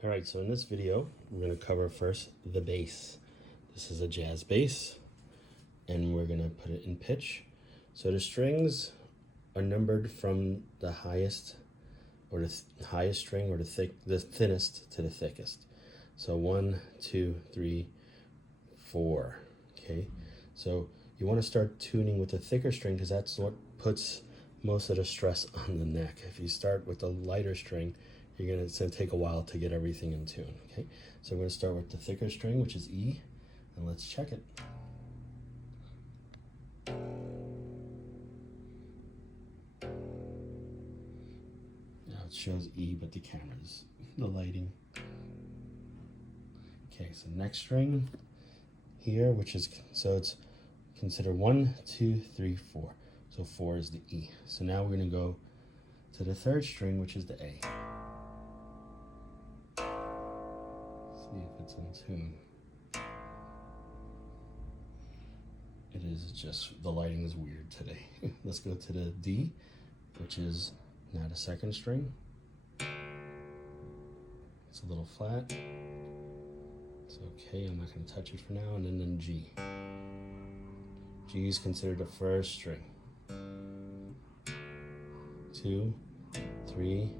All right, so in this video, we're going to cover first the bass. This is a jazz bass, and we're going to put it in pitch. So the strings are numbered from the highest or the highest string, or the thinnest to the thickest. So 1, 2, 3, 4. Okay, so you want to start tuning with the thicker string because that's what puts most of the stress on the neck. If you start with the lighter string, it's going to take a while to get everything in tune. Okay, so we're going to start with the thicker string, which is E, and let's check it. Now it shows E, but the camera's the lighting. Okay, so next string here, which is, so it's consider 1, 2, 3, 4. So 4 is the E. So now we're going to go to the third string, which is the A. See if it's in tune. It is just, the lighting is weird today. Let's go to the D, which is now the second string. It's a little flat. It's okay, I'm not going to touch it for now. And then G. G is considered the first string. 2, 3,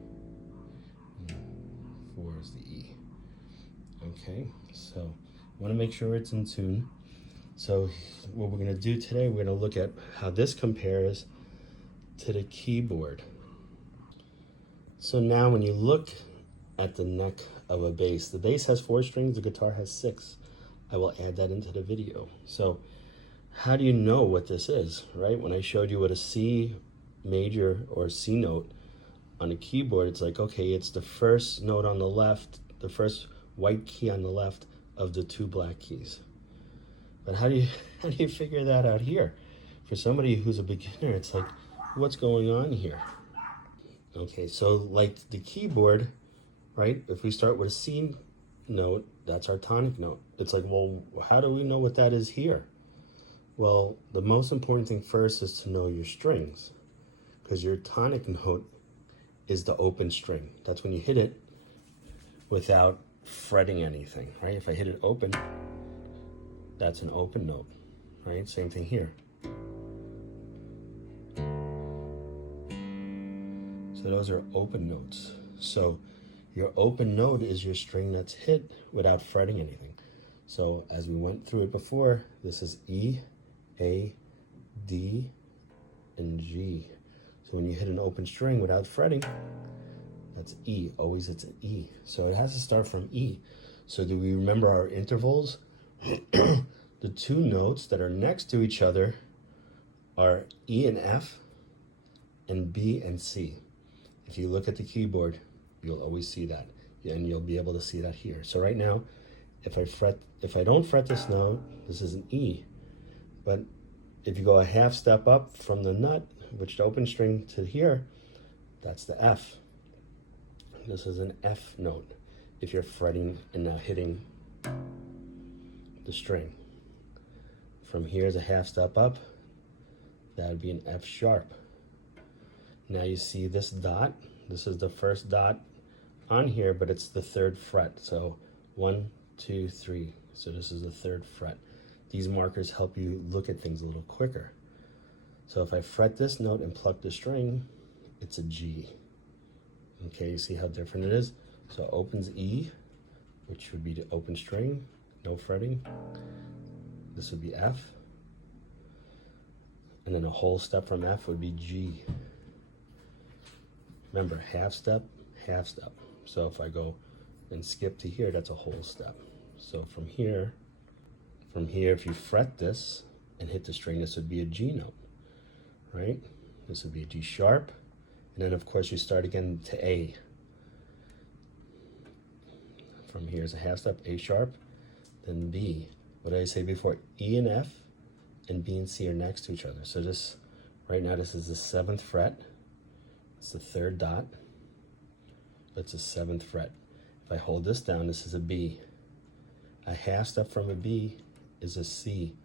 and 4 is the E. Okay, so I want to make sure it's in tune. So what we're going to do today, we're going to look at how this compares to the keyboard. So now when you look at the neck of a bass, the bass has 4 strings, the guitar has 6. I will add that into the video. So how do you know what this is, right? When I showed you what a C major or C note on a keyboard, it's like, okay, it's the first note on the left, the first white key on the left of the 2 black keys. But how do you figure that out here? For somebody who's a beginner, it's like, what's going on here? Okay, so like the keyboard, right? If we start with a C note, that's our tonic note. It's like, well, how do we know what that is here? Well, the most important thing first is to know your strings, because your tonic note is the open string. That's when you hit it without fretting anything, right? If I hit it open, that's an open note, right? Same thing here. So those are open notes. So your open note is your string that's hit without fretting anything. So as we went through it before, this is E, A, D, and G. So when you hit an open string without fretting, that's E. Always it's an E. So it has to start from E. So do we remember our intervals? The 2 notes that are next to each other are E and F and B and C. If you look at the keyboard, you'll always see that, and you'll be able to see that here. So right now, if I don't fret this note, this is an E. But if you go a half step up from the nut, which the open string, to here, that's the F. This is an F note if you're fretting and now hitting the string. From here is a half step up, that would be an F sharp. Now you see this dot, this is the first dot on here, but it's the 3rd fret. So 1, 2, 3, so this is the 3rd fret. These markers help you look at things a little quicker. So if I fret this note and pluck the string, it's a G. Okay, you see how different it is? So opens E, which would be the open string, no fretting. This would be F. And then a whole step from F would be G. Remember, half step, half step. So if I go and skip to here, that's a whole step. So from here, if you fret this and hit the string, this would be a G note, right? This would be a G sharp. And then of course you start again to A. From here is a half step, A sharp, then B. What did I say before? E and F and B and C are next to each other. So this, right now, this is the 7th fret. It's the 3rd dot. That's the 7th fret. If I hold this down, this is a B. A half step from a B is a C.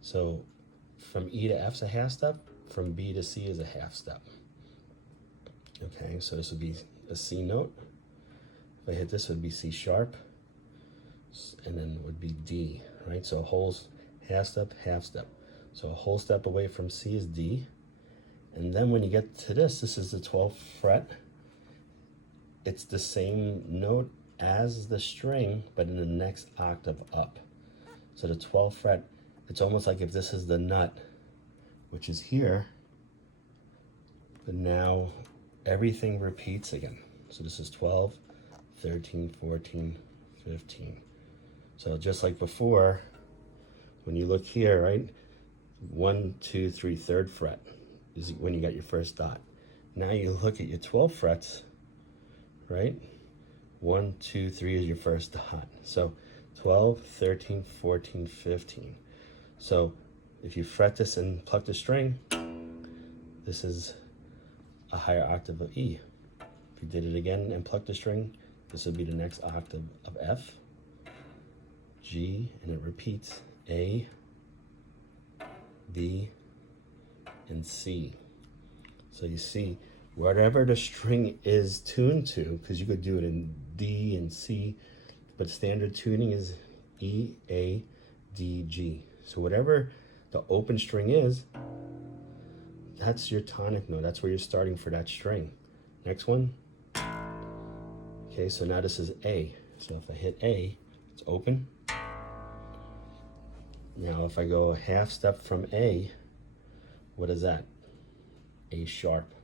So from E to F is a half step. From B to C is a half step. Okay, so this would be a C note. If I hit this, it would be C sharp, and then it would be D, right? So a whole half step, half step. So a whole step away from C is D. And then when you get to this is the 12th fret. It's the same note as the string, but in the next octave up. So the 12th fret, it's almost like if this is the nut, which is here, but now everything repeats again. So this is 12, 13, 14, 15. So just like before, when you look here, right? 1, 2, 3, third fret is when you got your first dot. Now you look at your 12 frets, right? 1, 2, 3 is your first dot. So 12, 13, 14, 15. So if you fret this and pluck the string, this is a higher octave of E. If you did it again and pluck the string, this would be the next octave of F, G, and it repeats A, B, and C. So you see, whatever the string is tuned to, because you could do it in D and C, but standard tuning is E, A, D, G. So whatever the open string is, that's your tonic note. That's where you're starting for that string. Next one. Okay, so now this is A. So if I hit A, it's open. Now if I go a half step from A, what is that? A sharp,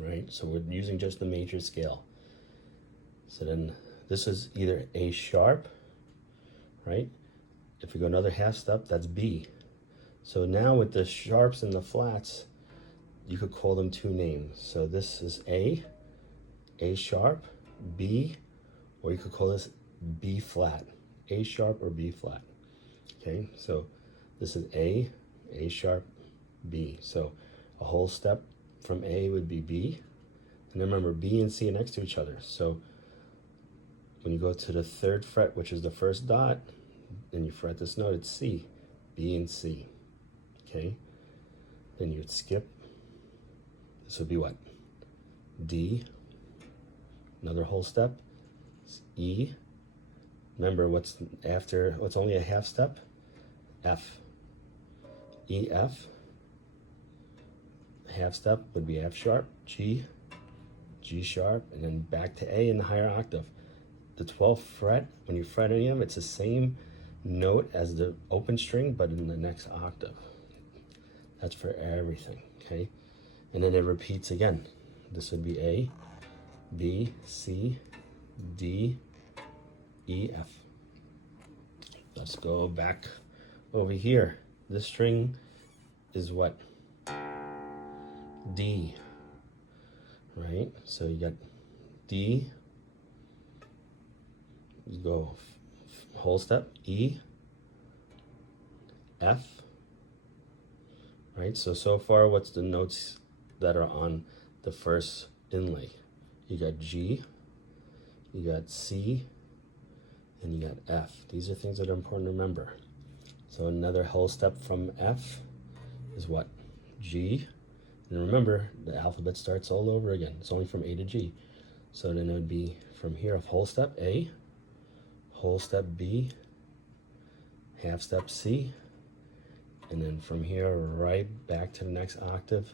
right? So we're using just the major scale. So then this is either A sharp, right? If we go another half step, that's B. So now with the sharps and the flats, you could call them two names. So this is A sharp, B, or you could call this B flat, A sharp or B flat. Okay, so this is A sharp, B. So a whole step from A would be B. And then remember, B and C are next to each other. So when you go to the third fret, which is the first dot, and you fret this note, it's C, B and C. Okay, then you'd skip. This would be what? D. Another whole step. It's E. Remember what's after, what's only a half step? F. E, F. Half step would be F sharp, G, G sharp, and then back to A in the higher octave. The 12th fret, when you fret any of them, it's the same note as the open string, but in the next octave. That's for everything, okay? And then it repeats again. This would be A, B, C, D, E, F. Let's go back over here. This string is what? D, right? So you got D, you go whole step, E, F, right? So far, what's the notes that are on the first inlay? You got G, you got C, and you got F. These are things that are important to remember. So another whole step from F is what? G. And remember, the alphabet starts all over again. It's only from A to G. So then it would be from here, a whole step A, whole step B, half step C, and then from here right back to the next octave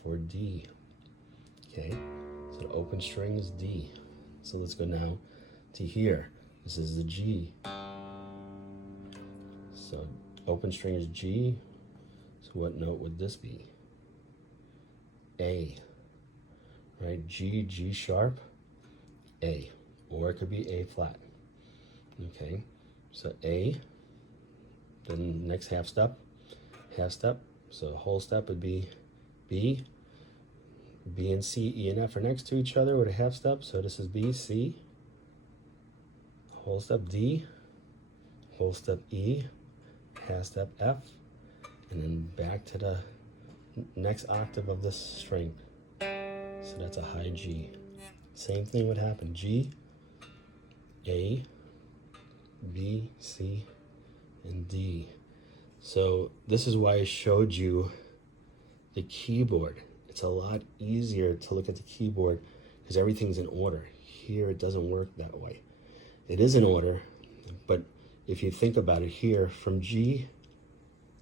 for D. Okay, so the open string is D. So let's go now to here. This is the G. So open string is G. So what note would this be? A, right? G, G sharp, A, or it could be A flat. Okay, so A, then next half step, so whole step would be B, B and C, E and F are next to each other with a half step, so this is B, C, whole step D, whole step E, half step F, and then back to the next octave of this string. So that's a high G. Same thing would happen. G, A, B, C, and D. So this is why I showed you the keyboard. It's a lot easier to look at the keyboard because everything's in order. here it doesn't work that way. It is in order, but if you think about it here, from G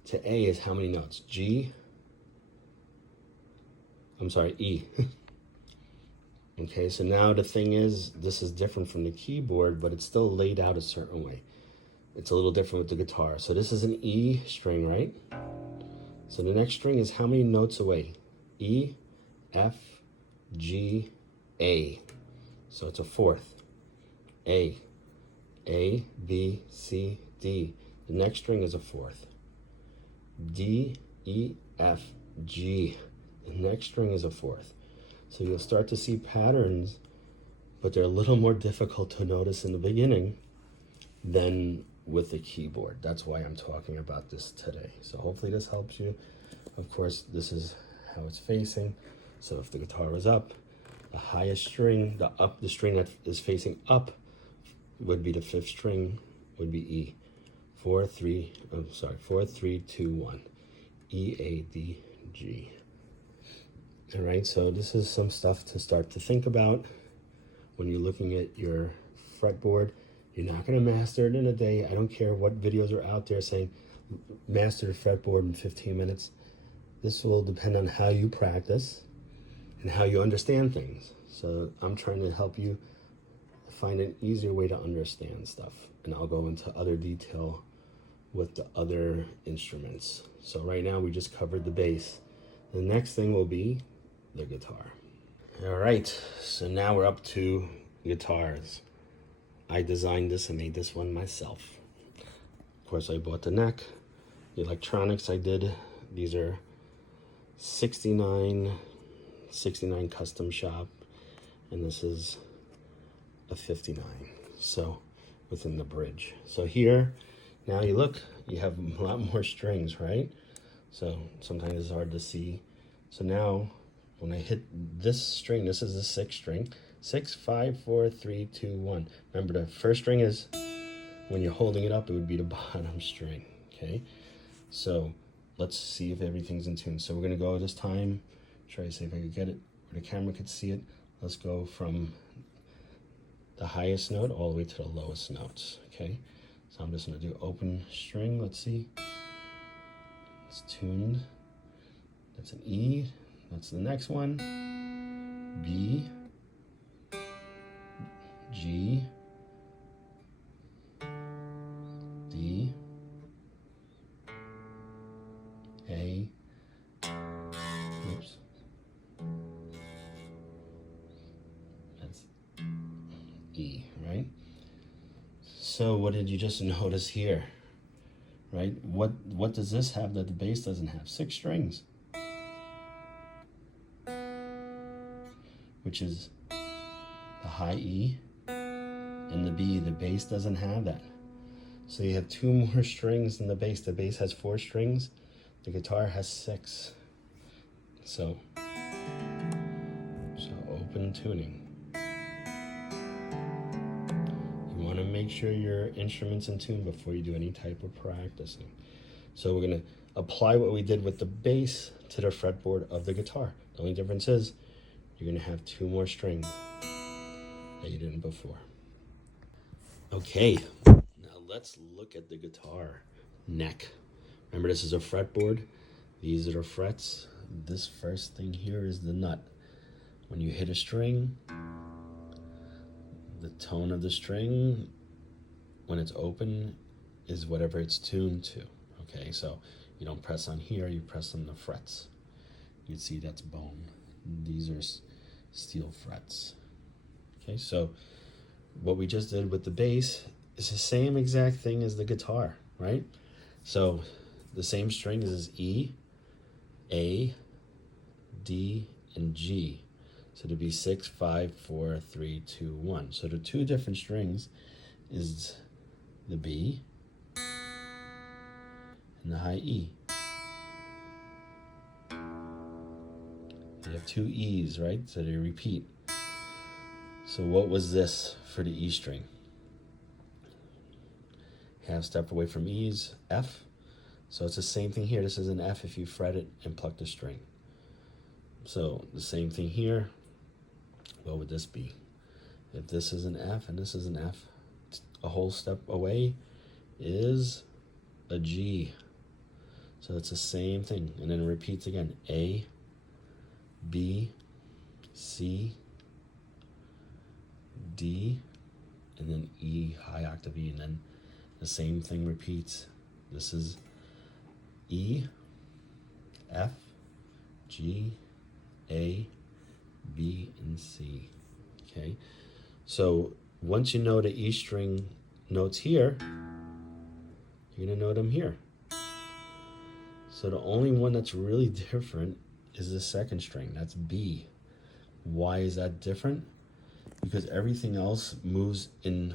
to A is how many notes? E. Okay, so now the thing is, this is different from the keyboard, but it's still laid out a certain way. It's a little different with the guitar. So this is an E string, right? So the next string is how many notes away? E, F, G, A. So it's a fourth. A, B, C, D. The next string is a fourth. D, E, F, G. The next string is a fourth. So you'll start to see patterns, but they're a little more difficult to notice in the beginning than with the keyboard. That's why I'm talking about this today. So hopefully this helps you. Of course, this is how it's facing. So if the guitar is up, the highest string, the string that is facing up would be the fifth string, would be E. 4, 3, 2, 1. E, A, D, G. All right, so this is some stuff to start to think about when you're looking at your fretboard. You're not going to master it in a day. I don't care what videos are out there saying master the fretboard in 15 minutes. This will depend on how you practice and how you understand things. So I'm trying to help you find an easier way to understand stuff. And I'll go into other detail with the other instruments. So right now we just covered the bass. The next thing will be the guitar. All right, so now we're up to guitars. I designed this and made this one myself. Of course, I bought the neck. The electronics I did, these are 69 custom shop, and this is a 59, so within the bridge. So here, now you look, you have a lot more strings, right? So sometimes it's hard to see. So now when I hit this string, this is the sixth string. 6, 5, 4, 3, 2, 1. Remember, the first string is, when you're holding it up, it would be the bottom string, okay? So let's see if everything's in tune. So we're gonna go this time, try to see if I could get it where the camera could see it. Let's go from the highest note all the way to the lowest notes, okay? So I'm just gonna do open string, let's see. It's tuned. That's an E. That's the next one. B, G, D, A, oops. That's E, right? So what did you just notice here? Right? What does this have that the bass doesn't have? 6 strings. Which is the high E and the B. The bass doesn't have that. So you have 2 more strings than the bass. The bass has 4 strings. The guitar has 6. So open tuning. You want to make sure your instrument's in tune before you do any type of practicing. So we're going to apply what we did with the bass to the fretboard of the guitar. The only difference is you're going to have 2 more strings that you didn't before. Okay, now let's look at the guitar neck. Remember, this is a fretboard. These are the frets. This first thing here is the nut. When you hit a string, the tone of the string, when it's open, is whatever it's tuned to. Okay, so you don't press on here, you press on the frets. You can see that's bone. These are steel frets. Okay, so what we just did with the bass is the same exact thing as the guitar, right? So the same strings is E, A, D, and G. So it'd be 6, 5, 4, 3, 2, 1. So the 2 different strings is the B and the high E. You have 2 E's, right? So they repeat. So what was this for the E string? Half step away from E's, F. So it's the same thing here. This is an F if you fret it and pluck the string. So the same thing here. What would this be? if this is an F and this is an F, a whole step away is a G. So it's the same thing. And then it repeats again. A, B, C, D, and then E, high octave E. And then the same thing repeats. This is E, F, G, A, B, and C. Okay? So once you know the E string notes here, you're going to know them here. So the only one that's really different is the second string. That's B. Why is that different? Because everything else moves in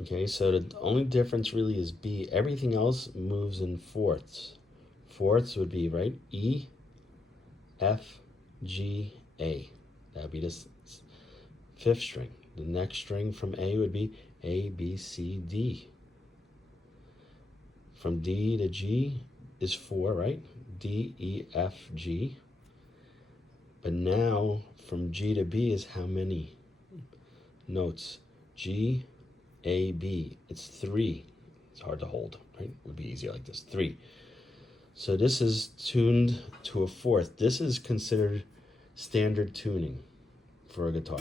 okay, so the only difference really is B. Everything else moves in fourths. Fourths would be, right? E, F, G, A. That would be this fifth string. The next string from A would be A, B, C, D. From D to G is 4, right? D, E, F, G. But now from G to B is how many notes? G, A, B. It's 3. It's hard to hold, right? It would be easier like this. 3. So this is tuned to a fourth. This is considered standard tuning for a guitar.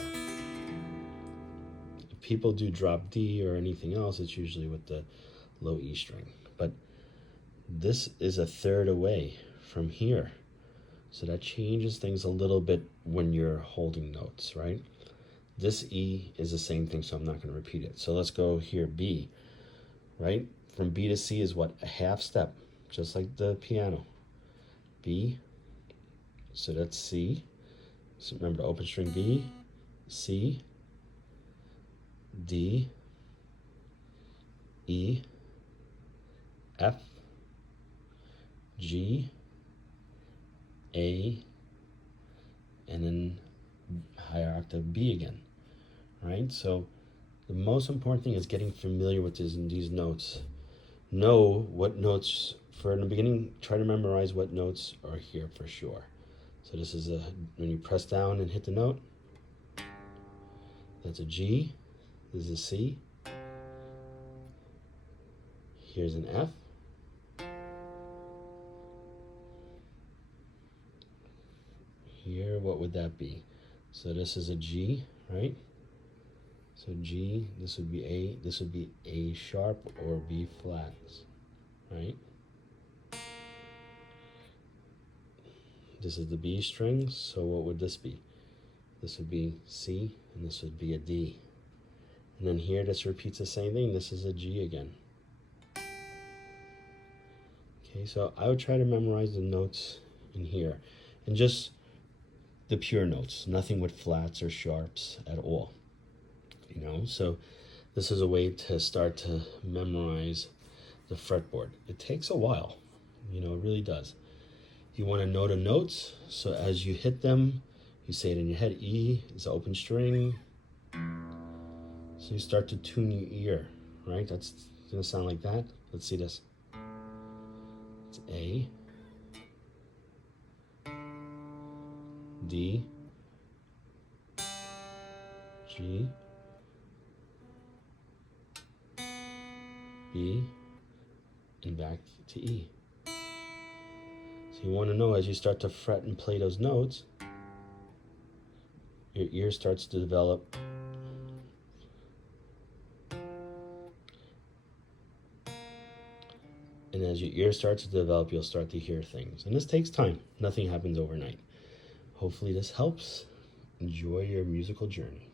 If people do drop D or anything else, it's usually with the low E string. But this is a third away from here. So that changes things a little bit when you're holding notes, right? This E is the same thing, so I'm not going to repeat it. So let's go here, B, right? From B to C is what? A half step, just like the piano. B, so that's C. So remember the open string B, C, D, E, F, G, A, and then higher octave B again, right? So the most important thing is getting familiar with these notes. Know what notes, for in the beginning, try to memorize what notes are here for sure. So this is when you press down and hit the note, that's a G, this is a C, here's an F, here, what would that be? So this is a G, right? So G, this would be A sharp or B flat, right? This is the B string, so what would this be? This would be C, and this would be a D. And then here, this repeats the same thing. This is a G again. Okay, so I would try to memorize the notes in here. And just the pure notes, nothing with flats or sharps at all. You know, so this is a way to start to memorize the fretboard. It takes a while, you know, it really does. You want to know the notes, so as you hit them, you say it in your head. E is the open string. So you start to tune your ear, right? That's going to sound like that. Let's see this. It's A, D, G, B, and back to E. So you want to know, as you start to fret and play those notes, your ear starts to develop. And as your ear starts to develop, you'll start to hear things. And this takes time. Nothing happens overnight. Hopefully this helps. Enjoy your musical journey.